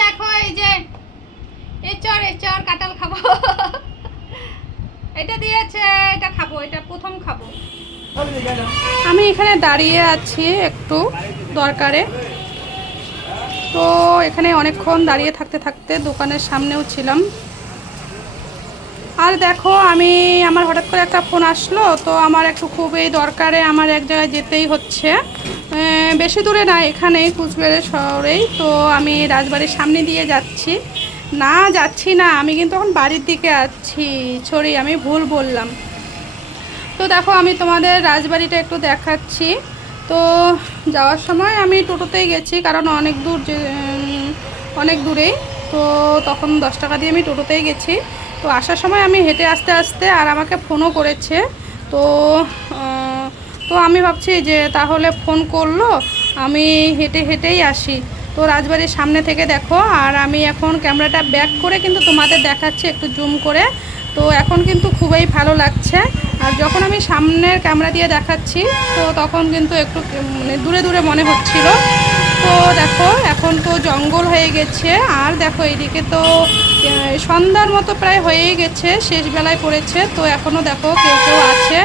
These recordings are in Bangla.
দেখো এই যে এচর কাঁঠাল খাবো। এটা দিয়েছে, এটা খাবো, এটা প্রথম খাবো। আমি এখানে দাঁড়িয়ে আছি একটু দরকারে, তো এখানে অনেকক্ষণ দাঁড়িয়ে থাকতে থাকতে দোকানের সামনেও ছিলাম। আর দেখো আমার হঠাৎ করে একটা ফোন আসলো, তো আমার একটু খুবই দরকারে আমার এক জায়গায় যেতেই হচ্ছে। বেশি দূরে না, এখানেই কুচবিহারের শহরেই। তো আমি রাজবাড়ির সামনে দিয়ে যাচ্ছি না, আমি কিন্তু এখন বাড়ির দিকে যাচ্ছি। সরি, আমি ভুল বললাম। তো দেখো আমি তোমাদের রাজবাড়িটা একটু দেখাচ্ছি। তো যাওয়ার সময় আমি টোটোতেই গেছি, কারণ অনেক দূরেই। তো তখন 10 টাকা দিয়ে আমি টোটোতেই গেছি। তো আসার সময় আমি হেঁটে আস্তে আস্তে, আর আমাকে ফোনও করেছে। তো তো আমি ভাবছি যে তাহলে ফোন করলো, আমি হেঁটে হেঁটেই আসি। তো রাজবাড়ির সামনে থেকে দেখো, আর আমি এখন ক্যামেরাটা ব্যাক করে কিন্তু তোমাদের দেখাচ্ছি একটু জুম করে। তো এখন কিন্তু খুবই ভালো লাগছে। আর যখন আমি সামনের ক্যামেরা দিয়ে দেখাচ্ছি, তো তখন কিন্তু একটু মানে দূরে দূরে মনে হচ্ছিল। তো দেখো এখন তো জঙ্গল হয়ে গেছে। আর দেখো এইদিকে তো সন্ধ্যার মতো প্রায় হয়েই গেছে, শেষ বেলায় পড়েছে। তো এখনও দেখো কেউ কেউ আছে,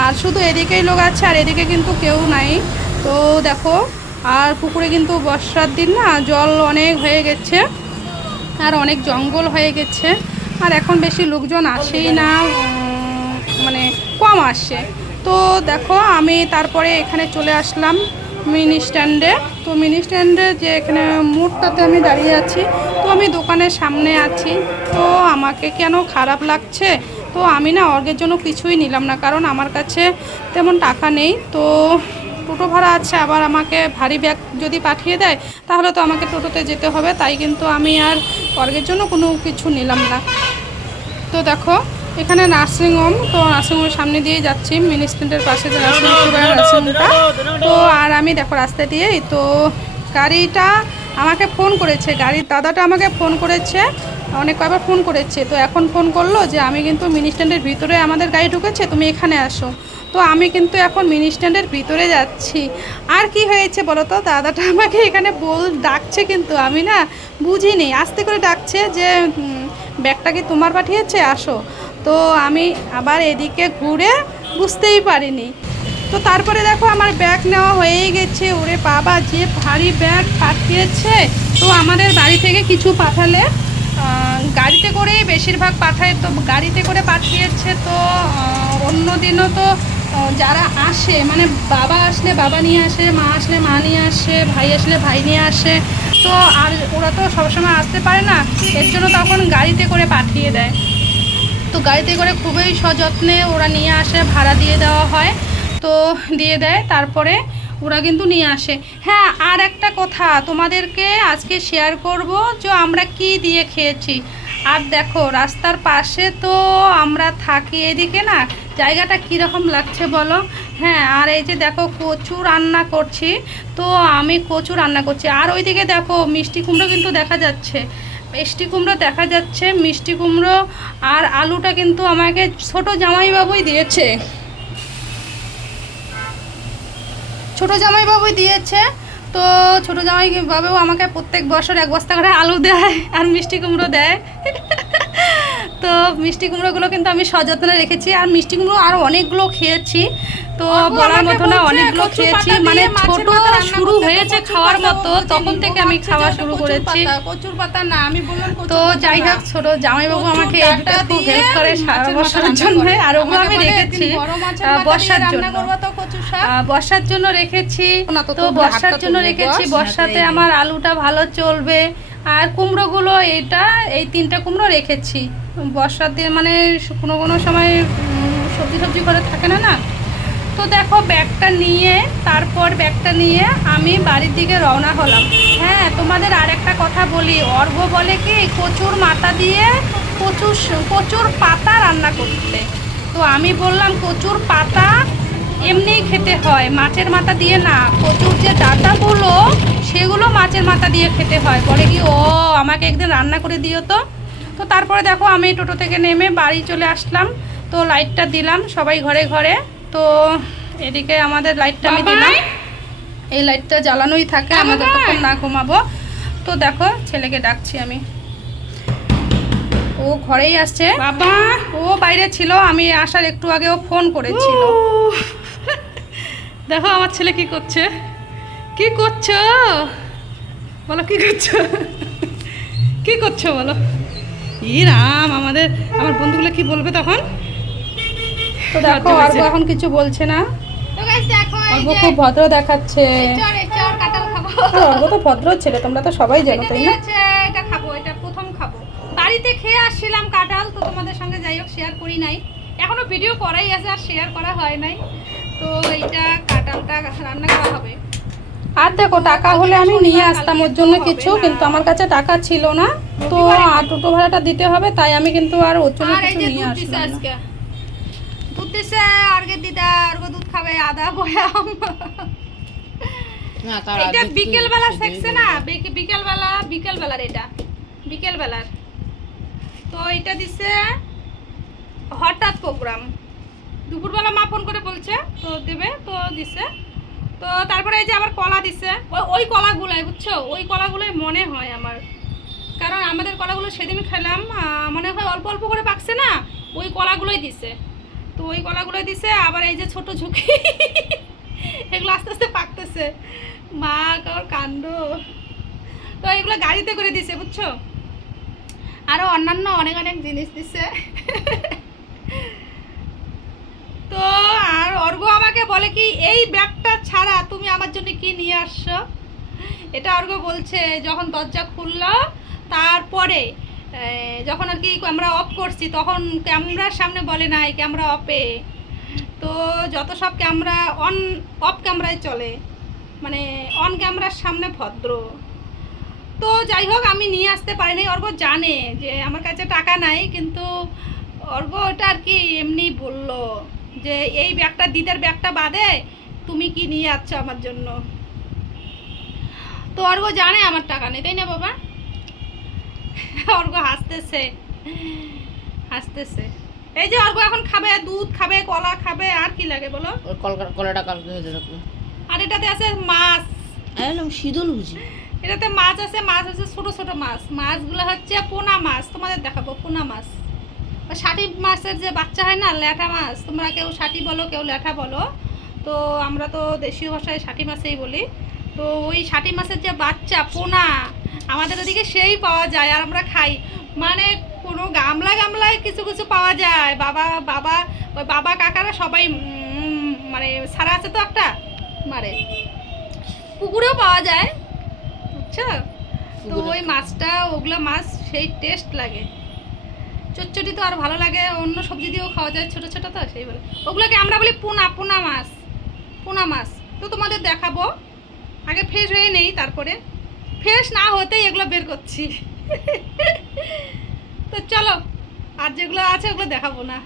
আর শুধু এদিকেই লোক আছে, আর এদিকে কিন্তু কেউ নাই। তো দেখো, আর পুকুরে কিন্তু বর্ষার দিন না, জল অনেক হয়ে গেছে, আর অনেক জঙ্গল হয়ে গেছে। আর এখন বেশি লোকজন আসেই না, মানে কম আসে। তো দেখো আমি তারপরে এখানে চলে আসলাম মিনি স্ট্যান্ডে। তো মিনি স্ট্যান্ডে যে এখানে মোড়টাতে আমি দাঁড়িয়ে আছি, তো আমি দোকানের সামনে আছি। তো আমাকে কেন খারাপ লাগছে, তো আমি না অর্গের জন্য কিছুই নিলাম না, কারণ আমার কাছে তেমন টাকা নেই। তো টোটো ভাড়া আছে, আবার আমাকে ভারী ব্যাগ যদি পাঠিয়ে দেয় তাহলে তো আমাকে টোটোতে যেতে হবে, তাই কিন্তু আমি আর অর্গের জন্য কোনো কিছু নিলাম না। তো দেখো এখানে নার্সিংহোম, তো নার্সিংহোমের সামনে দিয়ে যাচ্ছি, মিনি স্ট্যান্ডের পাশে যে নার্সিংহোমটা। তো আর আমি দেখো রাস্তা দিয়েই, তো গাড়িটা আমাকে ফোন করেছে, গাড়ির দাদাটা আমাকে ফোন করেছে, অনেক কয়বার ফোন করেছে। তো এখন ফোন করলো যে আমি কিন্তু মিনি স্ট্যান্ডের ভিতরে আমাদের গাড়ি ঢুকেছে, তুমি এখানে আসো। তো আমি কিন্তু এখন মিনি স্ট্যান্ডের ভিতরে যাচ্ছি। আর কি হয়েছে বলো তো, দাদাটা আমাকে এখানে ডাকছে, কিন্তু আমি না বুঝিনি, আস্তে করে ডাকছে যে ব্যাগটা কি তোমার পাঠিয়েছে, আসো। তো আমি আবার এদিকে ঘুরে বুঝতেই পারিনি। তো তারপরে দেখো আমার ব্যাগ নেওয়া হয়েই গেছে। ওরে বাবা, যে ভারী ব্যাগ পাঠিয়েছে। তো আমাদের বাড়ি থেকে কিছু পাঠালে গাড়িতে করেই বেশিরভাগ পাঠায়, তো গাড়িতে করে পাঠিয়েছে। তো অন্য দিনও তো যারা আসে, মানে বাবা আসলে বাবা নিয়ে আসে, মা আসলে মা নিয়ে আসে, ভাই আসলে ভাই নিয়ে আসে। তো আর ওরা তো সবসময় আসতে পারে না, এর জন্য তখন গাড়িতে করে পাঠিয়ে দেয়। তো গাড়িতে করে খুবই সযত্নে ওরা নিয়ে আসে, ভাড়া দিয়ে দেওয়া হয়, তো দিয়ে দেয়, তারপরে ওরা কিন্তু নিয়ে আসে। হ্যাঁ, আর একটা কথা তোমাদেরকে আজকে শেয়ার করব, যে আমরা কি দিয়ে খেয়েছি। আর দেখো রাস্তার পাশে তো আমরা থাকি, এদিকে না জায়গাটা কীরকম লাগছে বলো। হ্যাঁ, আর এই যে দেখো কচু রান্না করছি, তো আমি কচু রান্না করছি। আর ওইদিকে দেখো মিষ্টি কুমড়ো কিন্তু দেখা যাচ্ছে, মিষ্টি কুমড়ো দেখা যাচ্ছে, মিষ্টি কুমড়ো। আর আলুটা কিন্তু আমাকে ছোট জামাইবাবুই দিয়েছে, তো ছোট জামাইবাবু আমাকে প্রত্যেক বছর 1 বস্তা করে আলু দেয় আর মিষ্টি কুমড়ো দেয়। তো মিষ্টি কুমড়োগুলো কিন্তু আমি সযত্নে রেখেছি, আর মিষ্টি কুমড়ো আরও অনেকগুলো খেয়েছি। তো বলার মতো না, অনেকগুলো খেয়েছি, মানে ছোট শুরু হয়েছে খাওয়ার মতো, তখন থেকে আমি খাওয়া শুরু করেছি। কচুর পাতা না, আমি বললাম তো যাই হোক, ছোট জামাইবাবু আমাকে এইটা খুব হেল্প করে সারা বছরের জন্য, আর ওগুলো আমি রেখেছি বর্ষার জন্য, বর্ষার জন্য রেখেছি। তো বর্ষার জন্য রেখেছি, বর্ষাতে আমার আলুটা ভালো চলবে। আর কুমড়োগুলো এই 3টা কুমড়ো রেখেছি বর্ষার দিন, মানে কোনো সময় সবজি করে থাকে না। তো দেখো ব্যাগটা নিয়ে আমি বাড়ির দিকে রওনা হলাম। হ্যাঁ, তোমাদের আর একটা কথা বলি, অর্ঘ বলে কি কচুর মাথা দিয়ে কচুর পাতা রান্না করতে। তো আমি বললাম কচুর পাতা এমনিই খেতে হয়, মাছের মাথা দিয়ে না, কচুর যে ডাঁটাগুলো সেগুলো মাছের মাথা দিয়ে খেতে হয়। বলে কি ও আমাকে একদিন রান্না করে দিও তো। তো তারপরে দেখো আমি টোটো থেকে নেমে বাড়ি চলে আসলাম। তো লাইটটা দিলাম সবাই ঘরে ঘরে। তো এদিকে আমাদের লাইটটা আমি দিলাম, এই লাইটটা জ্বালানোই থাকে আমরা যতক্ষণ না ঘুমাবো। তো দেখো ছেলেকে ডাকছি আমি, ও ঘরেই আসছে। বাবা ও বাইরে ছিল, আমি আসার একটু আগেও ফোন করেছিল। দেখো আমার ছেলে কি করছে, কি করছো বলো, কি করছো, কি করছো বলো। ই রাম, আমার বন্ধুগুলো কি বলবে তখন। তো দেখো অর্ঘ এখন কিছু বলছে না, তো গাইস দেখো এই অর্ঘ যে খুব ভদ্র দেখাচ্ছে। চর কাঁঠাল খাবো। আর অর্ঘ তো ভদ্র ছেলে, তোমরা তো সবাই জানো, তাই না? আছে এটা খাবো, এটা প্রথম খাবো। বাড়িতে খেয়ে আসছিলাম কাঁঠাল, তো তোমাদের সঙ্গে যাই হোক শেয়ার করি নাই, এখনো ভিডিও করাই আছে আর শেয়ার করা হয় নাই। তো এইটা কাঁঠালটা রান্না করা হবে। আর দেখো টাকা হলে আমি নিয়ে আসতাম ওর জন্য কিছু, কিন্তু আমার কাছে টাকা ছিল না, তো আর টোটো ভাড়াটা দিতে হবে, তাই আমি কিন্তু আর ওর জন্য আর এই কিছু যে নিয়ে দুধ দিছে আসলাম না। আজকে, দুধ দিছে আর্গের দিদা, আর্গ দুধ খাবে আদা বয়াম। না তার এটা আগে বিকেল বেলা সেকছে না, বিকেল বেলার এটা বিকেল বেলার। তো এটা দিছে হঠাৎ প্রোগ্রাম, দুপুরবেলা মা ফোন করে বলছে তো দেবে, তো দিছে। তো তারপরে এই যে আবার কলা দিছে, ওই কলাগুলাই বুঝছো, ওই কলাগুলোই মনে হয় আমার, কারণ আমাদের কলাগুলো সেদিন খেলাম, মনে হয় অল্প অল্প করে পাকছে না, ওই কলাগুলোই দিছে। তো ওই কলাগুলোই দিছে, আবার এই যে ছোট ঝুঁকি এগুলো আস্তে আস্তে পাকতেছে, মা কার কাণ্ড। তো এগুলো গাড়িতে করে দিছে বুঝছো, আরো অন্যান্য অনেক অনেক জিনিস দিছে। তো আর অর্ঘ আমাকে বলে কি, এই ব্যাগটা ছাড়া তুমি আমার জন্য কি নিয়ে আসছো, এটা অর্ঘ বলছে যখন দরজা খুললো, তারপরে যখন আর কি ক্যামেরা অফ করছি, তখন ক্যামেরার সামনে বলে নাই ক্যামেরা অফে, তো যত সব ক্যামেরা অফ ক্যামেরায় চলে, মানে অন ক্যামেরার সামনে ভদ্র। তো যাই হোক আমি নিয়ে আসতে পারি নাই, অর্ঘ জানে যে আমার কাছে টাকা নাই, কিন্তু অর্ঘ ওটা আর কি এমনি বললো যে এই ব্যাগটা, দিদার ব্যাগটা বাদে তুমি কি নিয়ে আসছো আমার জন্য। তো অর্ঘ জানে আমার টাকা নেই, তাই না বাবা? অর্ঘ হাসতেছে হাসতেছে। এই যে অর্ঘ এখন খাবে, দুধ খাবে, কলা খাবে, আর কি লাগে বলো। ওর কলাটা কালকে হয়ে যাবে। আর এটাতে আছে মাছ, একদম শীতল বুঝি। এটাতে মাছ আছে, মাছ আছে ছোট ছোট মাছ, মাছগুলো হচ্ছে পোনা মাছ, তোমাদের দেখাবো পোনা মাছ। ষাটি মাছের যে বাচ্চা হয় না, ল্যাঠা মাছ, তোমরা কেউ ষাটি বলো কেউ ল্যাঠা বলো, তো আমরা তো দেশীয় ভাষায় ষাটি মাছেই বলি। তো ওই ষাটি মাছের যে বাচ্চা পোনা আমাদের ওদিকে সেই পাওয়া যায়, আর আমরা খাই, মানে কোনো গামলায় কিছু কিছু পাওয়া যায়। ওই বাবা কাকারা সবাই মানে সারা আছে তো একটা, মানে পুকুরেও পাওয়া যায় বুঝছো। তো ওই মাছটা, ওগুলো মাছ সেই টেস্ট লাগে, চচ্চড়ি তো আর ভালো লাগে, অন্য সবজি দিয়েও খাওয়া যায়, ছোট ছোট তো সেই বলে ওগুলোকে আমরা বলি পোনা মাছ। তো তোমাদের দেখাবো, আগে ফ্রেশ হয়ে নেই, তারপরে ফ্রেশ না হতেই এগুলো বের করছি। তো চলো, আর যেগুলো আছে ওগুলো দেখাবো না,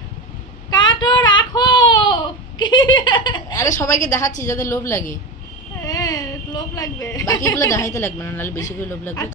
কাটো রাখো। আরে সবাইকে দেখাচ্ছি যাতে লোভ লাগে, হ্যাঁ লোভ লাগবে। বাকিগুলো দেখাইতে লাগবে না, নাহলে বেশি করে লোভ লাগবে।